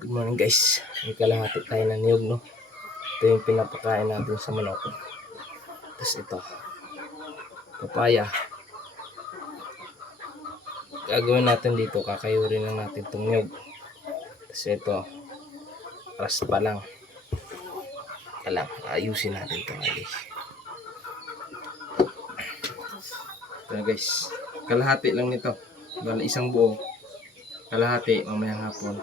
Good morning guys. May kalahati tayo ng niyog, no? Ito yung pinapakain natin sa manok. Tapos ito, papaya. Gagawin natin dito, kakayurin lang natin itong niyog. Tapos ito, raspa lang. Ayusin natin ito guys. Ito guys, kalahati lang nito. Bala isang buo. Kalahati, mamayang hapon.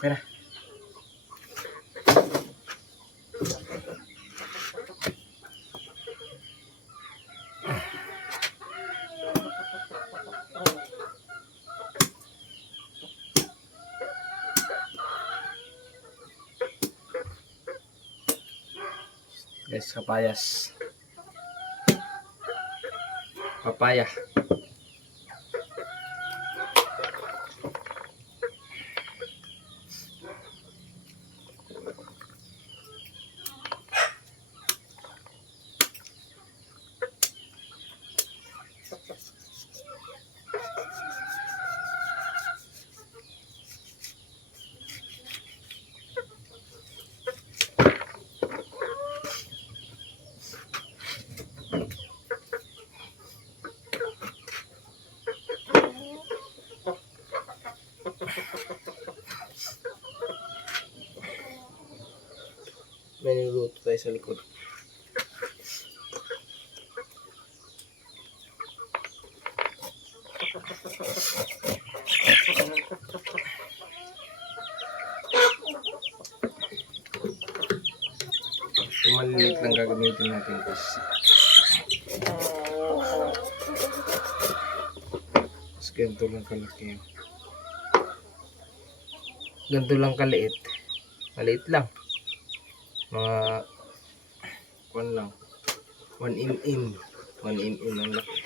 Okay na. Guys, papaya. May niluluto tayo sa likod. Maliliit lang gagamitin natin guys. Mas ganito lang kalaki. Ganito lang kaliit. Maliit lang. Mga 1 lang. 1 mm. 1 mm ang laki.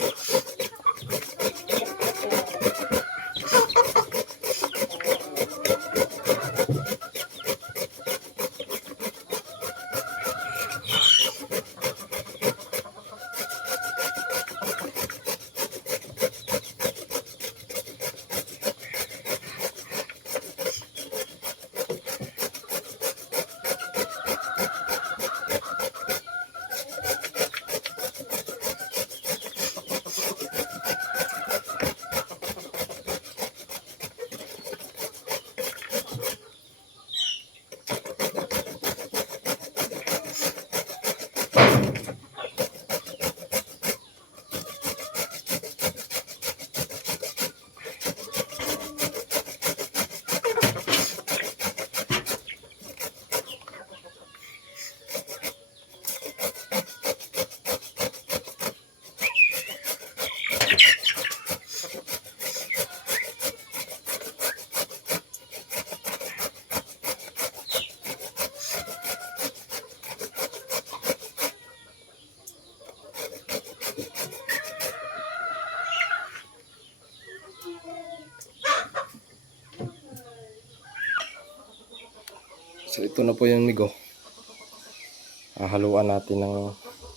So ito na po yung migo. Haluan natin ng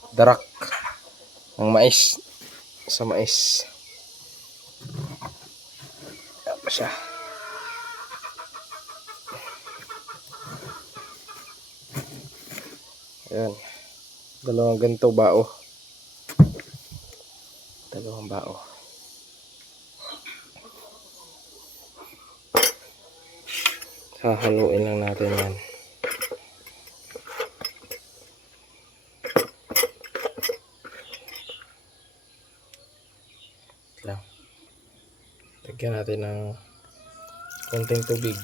darak ng mais sa mais. Ayan pa siya. Ayan. Dalawang ganito bao. Dalawang bao. Hahaluin lang natin yan. Lang. Lagyan natin ng konting tubig.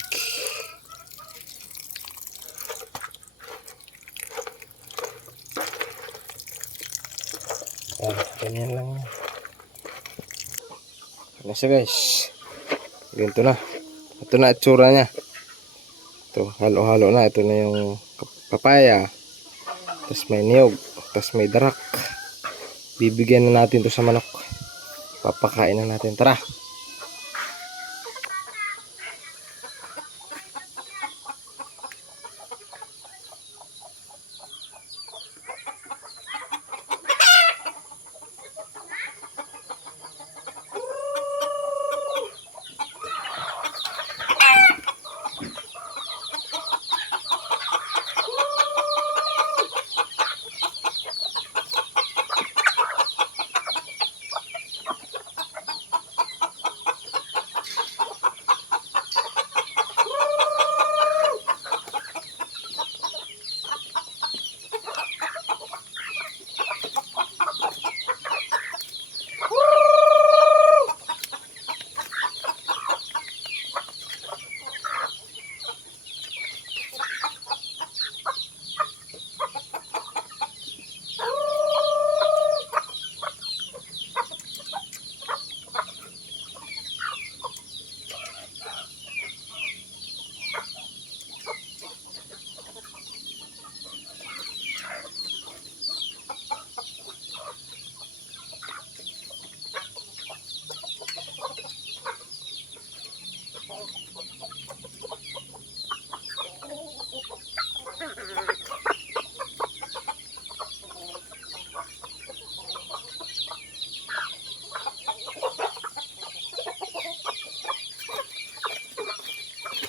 Ganyan lang. Ano siya guys? Ganito na. Ito na itsura niya. Ito, halo-halo na. Ito na yung papaya. Tapos may niyog. Tapos may darak. Bibigyan na natin to sa manok. Papakain na natin. Tara!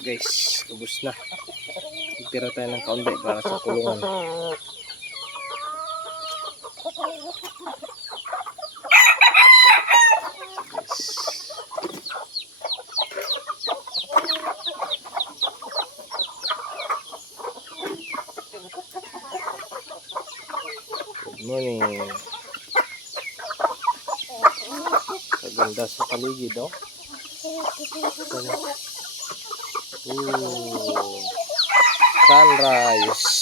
Guys, ubos na. Titira tayo ng kaunti para sa kulungan. Good morning. Kaganda sa paligid, oh. Sunrise.